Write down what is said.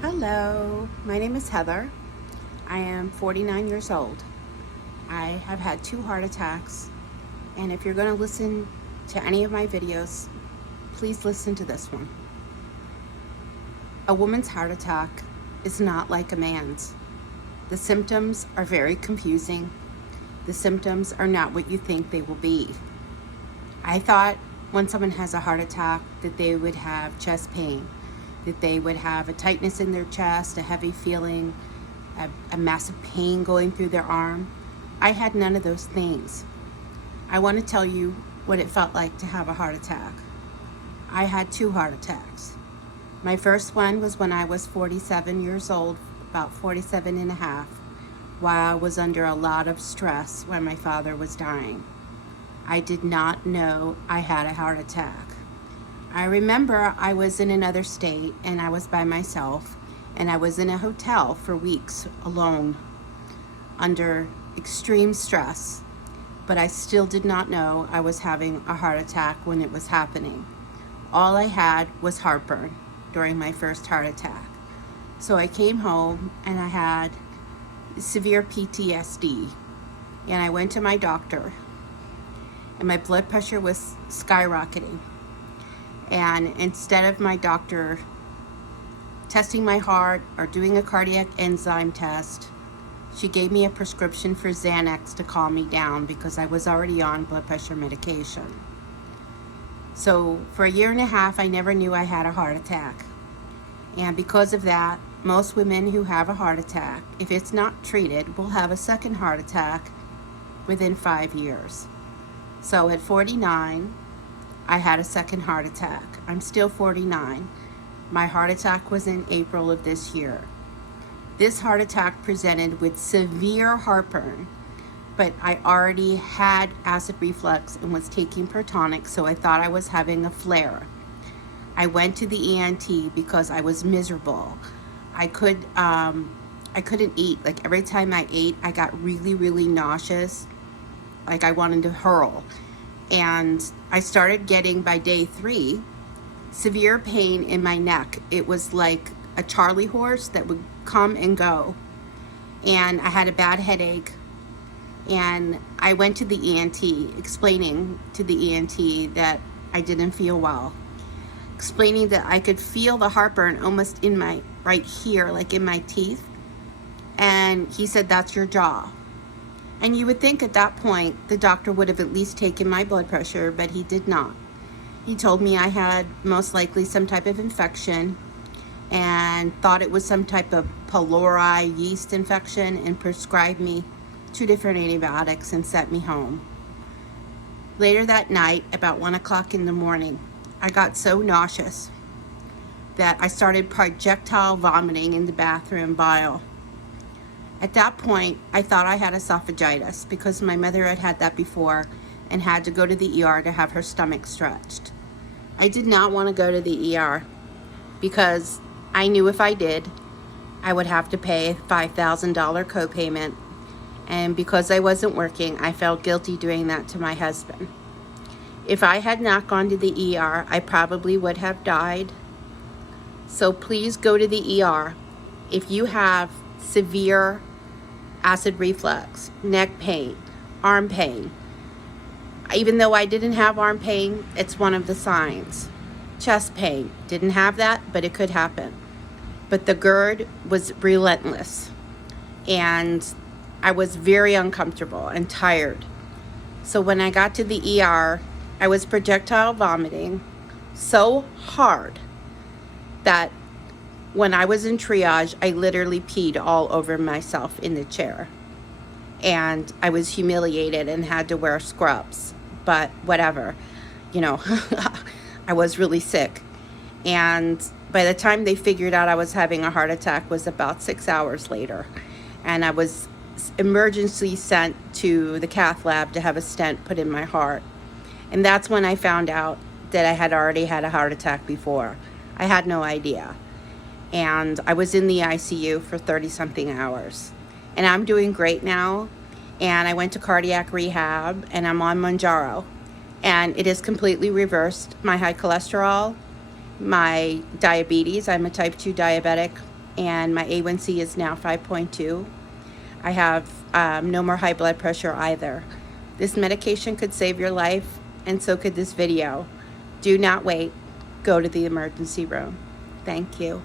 Hello, my name is Heather. I am 49 years old. I have had 2 heart attacks, and if you're going to listen to any of my videos, please listen to this one. A woman's heart attack is not like a man's. The symptoms are very confusing. The symptoms are not what you think they will be. I thought when someone has a heart attack that they would have chest pain, that they would have a tightness in their chest, a heavy feeling, a massive pain going through their arm. I had none of those things. I want to tell you what it felt like to have a heart attack. I had 2 heart attacks. My first one was when I was 47 years old, about 47 and a half, while I was under a lot of stress when my father was dying. I did not know I had a heart attack. I remember I was in another state and I was by myself, and I was in a hotel for weeks alone under extreme stress, but I still did not know I was having a heart attack when it was happening. All I had was heartburn during my first heart attack. So I came home and I had severe PTSD, and I went to my doctor and my blood pressure was skyrocketing. And instead of my doctor testing my heart or doing a cardiac enzyme test, she gave me a prescription for Xanax to calm me down because I was already on blood pressure medication. So for a year and a half, I never knew I had a heart attack. And because of that, most women who have a heart attack, if it's not treated, will have a second heart attack within 5 years. So at 49, I had a second heart attack. I'm still 49. My heart attack was in April of this year. This heart attack presented with severe heartburn, but I already had acid reflux and was taking Protonix, so I thought I was having a flare. I went to the ENT because I was miserable. I couldn't eat. Like every time I ate, I got really, really nauseous. Like I wanted to hurl. And I started getting, by day 3, severe pain in my neck. It was like a Charlie horse that would come and go. And I had a bad headache. And I went to the ENT, explaining to the ENT that I didn't feel well. Explaining that I could feel the heartburn almost in my, right here, like in my teeth. And he said, that's your jaw. And you would think at that point the doctor would have at least taken my blood pressure, but he did not. He told me I had most likely some type of infection and thought it was some type of pylori yeast infection and prescribed me 2 different antibiotics and sent me home. Later that night, about 1 o'clock in the morning, I got so nauseous that I started projectile vomiting in the bathroom bile. At that point, I thought I had esophagitis because my mother had had that before and had to go to the ER to have her stomach stretched. I did not want to go to the ER because I knew if I did, I would have to pay a $5,000 copayment. And because I wasn't working, I felt guilty doing that to my husband. If I had not gone to the ER, I probably would have died. So please go to the ER if you have severe acid reflux, neck pain, arm pain. Even though I didn't have arm pain, it's one of the signs. Chest pain, didn't have that, but it could happen. But the GERD was relentless, and I was very uncomfortable and tired. So when I got to the ER, I was projectile vomiting so hard that when I was in triage, I literally peed all over myself in the chair. And I was humiliated and had to wear scrubs. But whatever, I was really sick. And by the time they figured out I was having a heart attack was about 6 hours later. And I was emergency sent to the cath lab to have a stent put in my heart. And that's when I found out that I had already had a heart attack before. I had no idea. And I was in the ICU for 30-something hours. And I'm doing great now. And I went to cardiac rehab, and I'm on Mounjaro. And it has completely reversed my high cholesterol, my diabetes. I'm a type 2 diabetic. and my A1C is now 5.2. I have no more high blood pressure either. This medication could save your life, and so could this video. Do not wait. Go to the emergency room. Thank you.